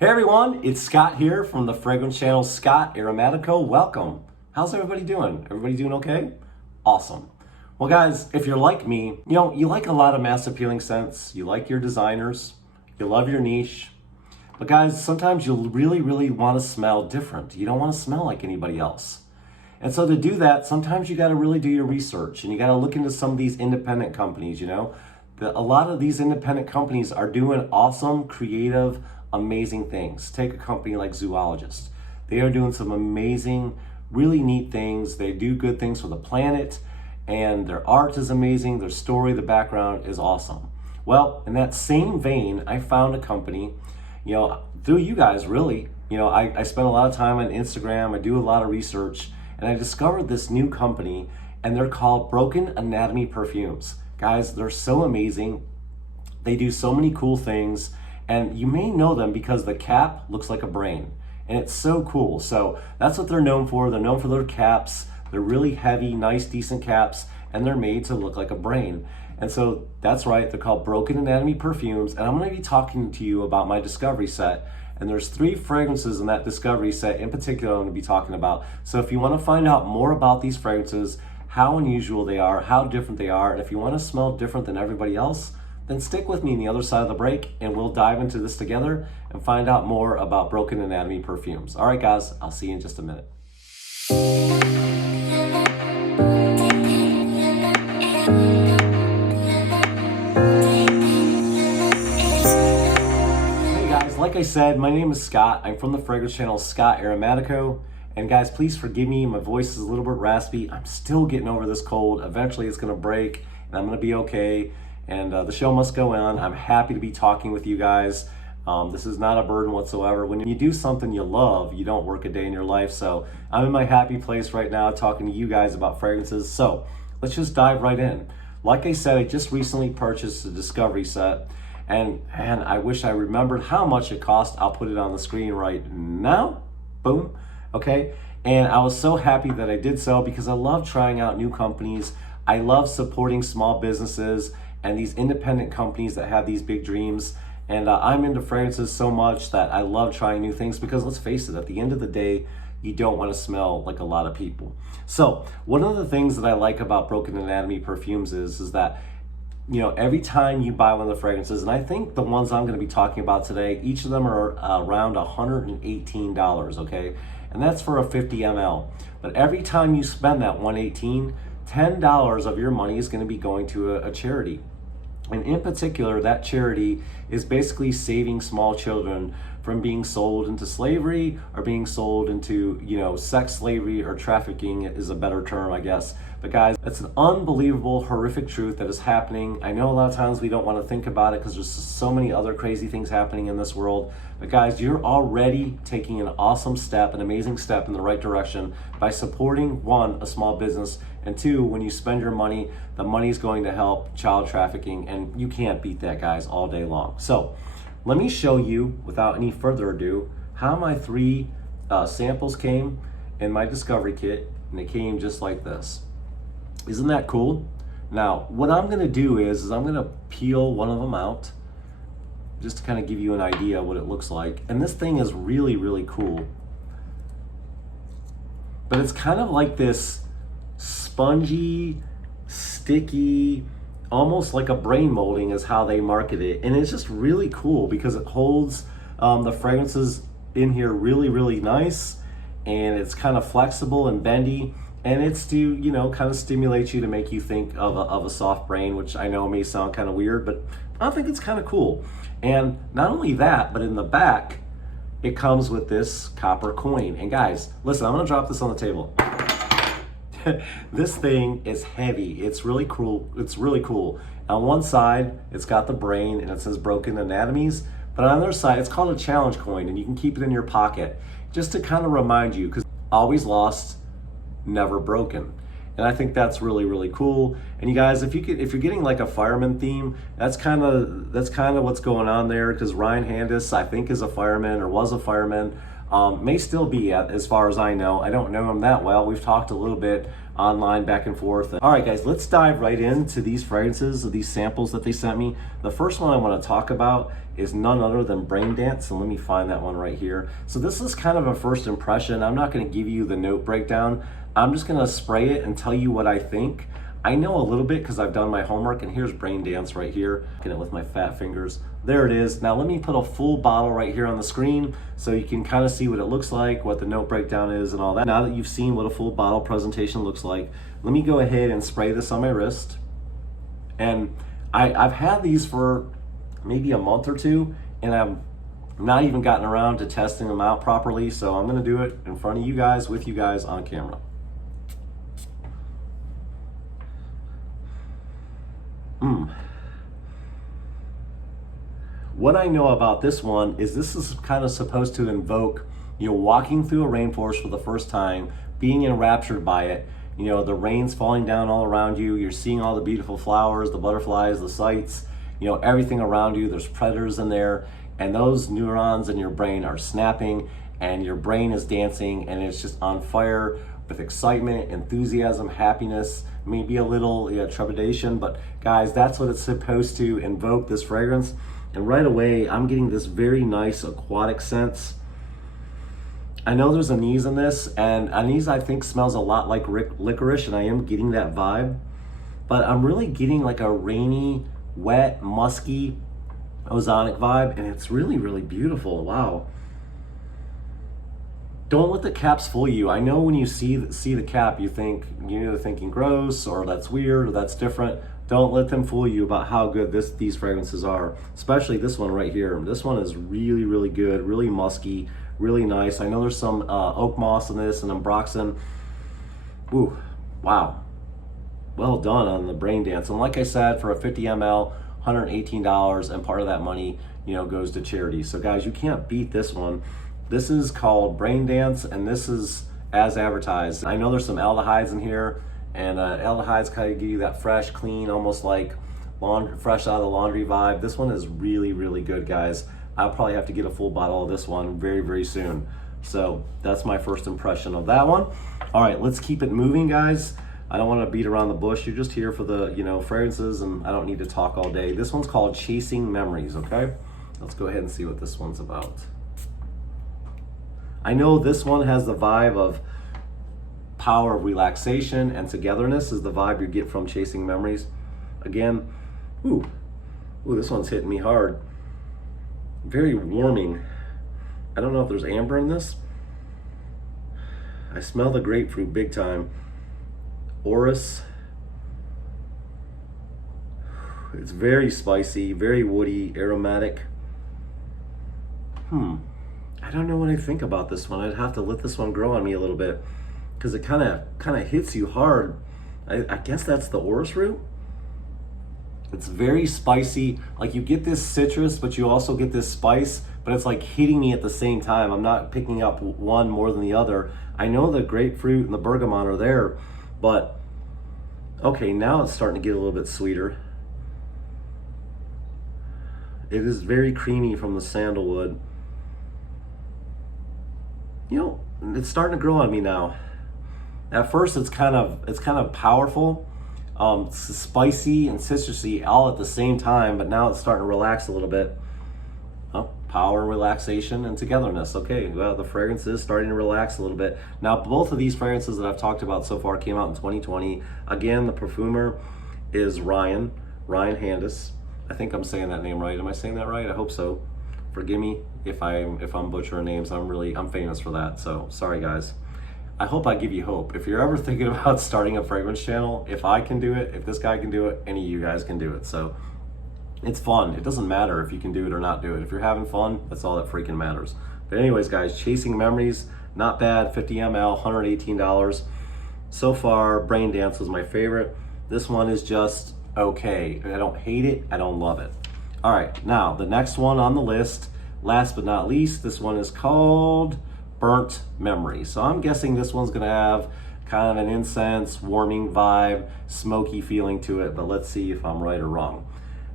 Hey everyone, it's Scott here from the fragrance channel Scott Aromatico. Welcome. How's everybody doing? Everybody doing okay? Awesome. Well guys, if you're like me, you like a lot of mass appealing scents, you like your designers, you love your niche, but guys, sometimes you really want to smell different. You don't want to smell like anybody else. And so to do that, sometimes you got to really do your research and you got to look into some of these independent companies, A lot of these independent companies are doing awesome, creative, amazing things. Take a company like Zoologist. They are doing some amazing, really neat things. They do good things for the planet, and their art is amazing. Their story, the background is awesome. Well, in that same vein, I found a company, through you guys, really. I spend a lot of time on Instagram. I do a lot of research, and I discovered this new company, and they're called Broken Anatomy Perfumes. Guys, they're so amazing. They do so many cool things. And you may know them because the cap looks like a brain. And it's so cool. So that's what they're known for. They're known for their caps. They're really heavy, nice, decent caps. And they're made to look like a brain. And so that's right. They're called Broken Anatomy Perfumes. And I'm going to be talking to you about my discovery set. And there's 3 fragrances in that discovery set in particular I'm going to be talking about. So if you want to find out more about these fragrances, how unusual they are, how different they are, and if you want to smell different than everybody else, then stick with me on the other side of the break and we'll dive into this together and find out more about Broken Anatomy Perfumes. All right, guys, I'll see you in just a minute. Hey guys, like I said, my name is Scott. I'm from the fragrance channel Scott Aromatico. And guys, please forgive me, my voice is a little bit raspy. I'm still getting over this cold. Eventually it's gonna break and I'm gonna be okay. And the show must go on. I'm happy to be talking with you guys. This is not a burden whatsoever. When you do something you love, you don't work a day in your life. So I'm in my happy place right now talking to you guys about fragrances. So let's just dive right in. Like I said, I just recently purchased a discovery set. And I wish I remembered how much it cost. I'll put it on the screen right now. Boom. Okay. And I was so happy that I did so because I love trying out new companies. I love supporting small businesses and these independent companies that have these big dreams. And I'm into fragrances so much that I love trying new things because let's face it, at the end of the day, you don't want to smell like a lot of people. So one of the things that I like about Broken Anatomy Perfumes is that, every time you buy one of the fragrances, and I think the ones I'm going to be talking about today, each of them are around $118, okay? And that's for a 50 ml. But every time you spend that $118, $10 of your money is going to be going to a charity. And in particular, that charity is basically saving small children from being sold into slavery or being sold into, sex slavery, or trafficking is a better term, I guess. But guys, that's an unbelievable, horrific truth that is happening. I know a lot of times we don't want to think about it because there's so many other crazy things happening in this world. But guys, you're already taking an awesome step, an amazing step in the right direction by supporting, 1, a small business, and 2, when you spend your money, the money is going to help child trafficking, and you can't beat that, guys, all day long. So let me show you, without any further ado, how my 3 samples came in my discovery kit, and it came just like this. Isn't that cool? Now, what I'm gonna do is I'm gonna peel one of them out, just to kind of give you an idea what it looks like. And this thing is really cool. But it's kind of like this spongy, sticky, almost like a brain molding is how they market it. And it's just really cool because it holds the fragrances in here really nice. And it's kind of flexible and bendy. And it's to, kind of stimulate you to make you think of a soft brain, which I know may sound kind of weird, but I think it's kind of cool. And not only that, but in the back, it comes with this copper coin. And guys, listen, I'm gonna drop this on the table. This thing is heavy. It's really cool. It's really cool. On one side, it's got the brain and it says Broken Anatomies. But on the other side, it's called a challenge coin, and you can keep it in your pocket just to kind of remind you, because always lost, never broken. And I think that's really cool. And you guys, if you're getting like a fireman theme, that's kind of what's going on there, because Ryan Handis, I think, is a fireman or was a fireman. May still be as far as I know. I don't know him that well. We've talked a little bit online back and forth. All right, guys, let's dive right into these fragrances, these samples that they sent me. The first one I want to talk about is none other than Brain Dance, and let me find that one right here. So this is kind of a first impression. I'm not going to give you the note breakdown. I'm just going to spray it and tell you what I think. I know a little bit because I've done my homework, and here's Brain Dance right here. Looking at it with my fat fingers. There it is. Now let me put a full bottle right here on the screen so you can kind of see what it looks like, what the note breakdown is and all that. Now that you've seen what a full bottle presentation looks like, let me go ahead and spray this on my wrist. And I've had these for maybe a month or two, and I've not even gotten around to testing them out properly, so I'm gonna do it in front of you guys, with you guys on camera. What I know about this one is this is kind of supposed to invoke, walking through a rainforest for the first time, being enraptured by it. The rain's falling down all around you. You're seeing all the beautiful flowers, the butterflies, the sights, everything around you. There's predators in there, and those neurons in your brain are snapping, and your brain is dancing, and it's just on fire with excitement, enthusiasm, happiness, maybe a little trepidation. But guys, that's what it's supposed to invoke, this fragrance. And right away, I'm getting this very nice aquatic sense. I know there's anise in this, and anise I think smells a lot like licorice, and I am getting that vibe. But I'm really getting like a rainy, wet, musky, ozonic vibe, and it's really, really beautiful. Wow. Don't let the caps fool you. I know when you see the cap, you think, you're either thinking gross, or that's weird, or that's different. Don't let them fool you about how good these fragrances are, especially this one right here. This one is really, really good, really musky, really nice. I know there's some oak moss in this and ambroxan. Ooh, wow. Well done on the Brain Dance. And like I said, for a 50 ml, $118, and part of that money, goes to charity. So guys, you can't beat this one. This is called Brain Dance, and this is as advertised. I know there's some aldehydes in here, and aldehydes kind of give you that fresh, clean, almost like fresh out of the laundry vibe. This one is really, really good, guys. I'll probably have to get a full bottle of this one very, very soon. So that's my first impression of that one. All right, let's keep it moving, guys. I don't want to beat around the bush. You're just here for the, fragrances, and I don't need to talk all day. This one's called Chasing Memories, okay? Let's go ahead and see what this one's about. I know this one has the vibe of power of relaxation and togetherness is the vibe you get from Chasing Memories. Again, ooh, this one's hitting me hard. Very warming. I don't know if there's amber in this. I smell the grapefruit big time. Orris. It's very spicy, very woody, aromatic. I don't know what I think about this one. I'd have to let this one grow on me a little bit, because it kind of hits you hard. I guess that's the orris root. It's very spicy. Like, you get this citrus, but you also get this spice, but it's like hitting me at the same time. I'm not picking up one more than the other. I know the grapefruit and the bergamot are there, but okay, now it's starting to get a little bit sweeter. It is very creamy from the sandalwood. It's starting to grow on me now. At first, it's kind of powerful, spicy and citrusy all at the same time, but now it's starting to relax a little bit. Oh, power, relaxation, and togetherness. Okay, well, the fragrance is starting to relax a little bit. Now, both of these fragrances that I've talked about so far came out in 2020. Again, the perfumer is Ryan Handis. I think I'm saying that name right. Am I saying that right? I hope so. Forgive me if I'm butchering names. I'm famous for that. So sorry, guys. I hope I give you hope. If you're ever thinking about starting a fragrance channel, if I can do it, if this guy can do it, any of you guys can do it. So it's fun. It doesn't matter if you can do it or not do it. If you're having fun, that's all that freaking matters. But anyways, guys, Chasing Memories, not bad. 50 ml, $118. So far, Brain Dance was my favorite. This one is just okay. I don't hate it. I don't love it. All right, now the next one on the list, last but not least, this one is called Burnt Memory. So I'm guessing this one's gonna have kind of an incense, warming vibe, smoky feeling to it, but let's see if I'm right or wrong.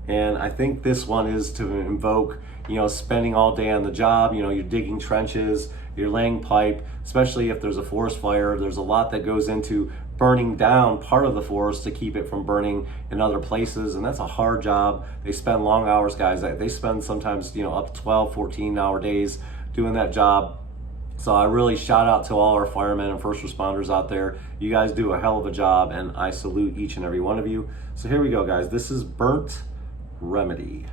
And I think this one is to invoke, you know, spending all day on the job. You know, you're digging trenches, you're laying pipe, especially if there's a forest fire. There's a lot that goes into burning down part of the forest to keep it from burning in other places, and that's a hard job. They spend long hours, guys. They spend sometimes, you know, up to 12, 14-hour days doing that job. So I really shout out to all our firemen and first responders out there. You guys do a hell of a job, and I salute each and every one of you. So here we go, guys. This is Burnt Remedy.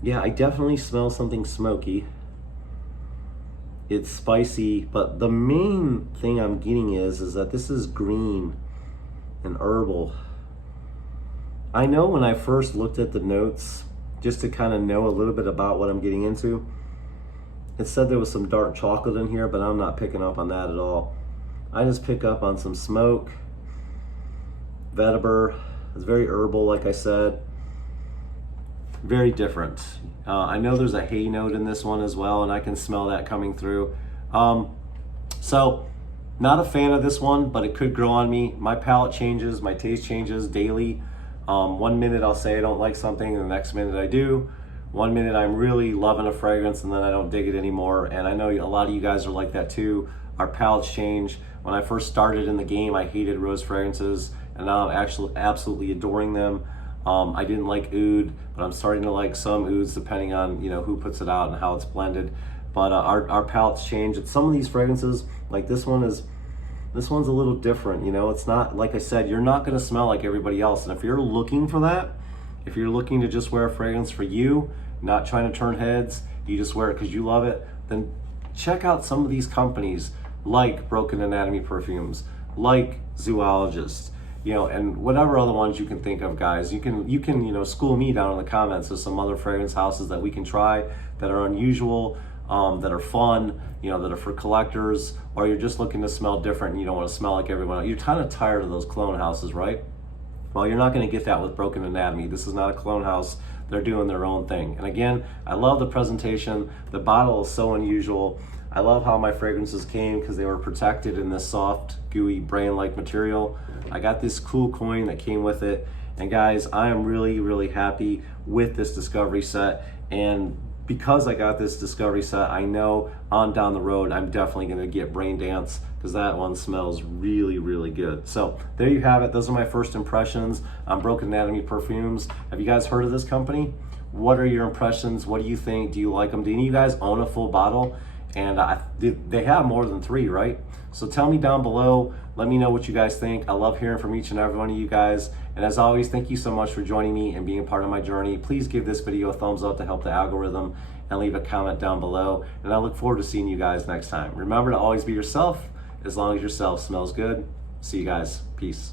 Yeah, I definitely smell something smoky. It's spicy, but the main thing I'm getting is that this is green and herbal. I know when I first looked at the notes, just to kind of know a little bit about what I'm getting into, it said there was some dark chocolate in here, but I'm not picking up on that at all. I just pick up on some smoke, vetiver. It's very herbal, like I said. Very different. I know there's a hay note in this one as well, and I can smell that coming through. So not a fan of this one, but it could grow on me. My palate changes, my taste changes daily. 1 minute I'll say I don't like something, and the next minute I do. 1 minute I'm really loving a fragrance, and then I don't dig it anymore. And I know a lot of you guys are like that too. Our palates change. When I first started in the game, I hated rose fragrances, and now I'm actually absolutely adoring them. I didn't like oud, but I'm starting to like some ouds depending on, you know, who puts it out and how it's blended. But our palates change. Some of these fragrances, like this one's a little different. You know, it's not, like I said, you're not going to smell like everybody else. And if you're looking for that, if you're looking to just wear a fragrance for you, not trying to turn heads, you just wear it because you love it, then check out some of these companies like Broken Anatomy Perfumes, like Zoologist, you know, and whatever other ones you can think of, guys. You can you know, school me down in the comments of some other fragrance houses that we can try that are unusual, that are fun, you know, that are for collectors, or you're just looking to smell different and you don't want to smell like everyone else. You're kind of tired of those cologne houses, right? Well, you're not going to get that with Broken Anatomy. This is not a cologne house. They're doing their own thing. And again, I love the presentation. The bottle is so unusual. I love how my fragrances came because they were protected in this soft, gooey, brain-like material. I got this cool coin that came with it. And guys, I am really, really happy with this discovery set. And because I got this discovery set, I know on down the road, I'm definitely gonna get Brain Dance because that one smells really, really good. So there you have it. Those are my first impressions on Broken Anatomy Perfumes. Have you guys heard of this company? What are your impressions? What do you think? Do you like them? Do any of you guys own a full bottle? And they have more than 3, right? So tell me down below. Let me know what you guys think. I love hearing from each and every one of you guys. And as always, thank you so much for joining me and being a part of my journey. Please give this video a thumbs up to help the algorithm, and leave a comment down below. And I look forward to seeing you guys next time. Remember to always be yourself, as long as yourself smells good. See you guys. Peace.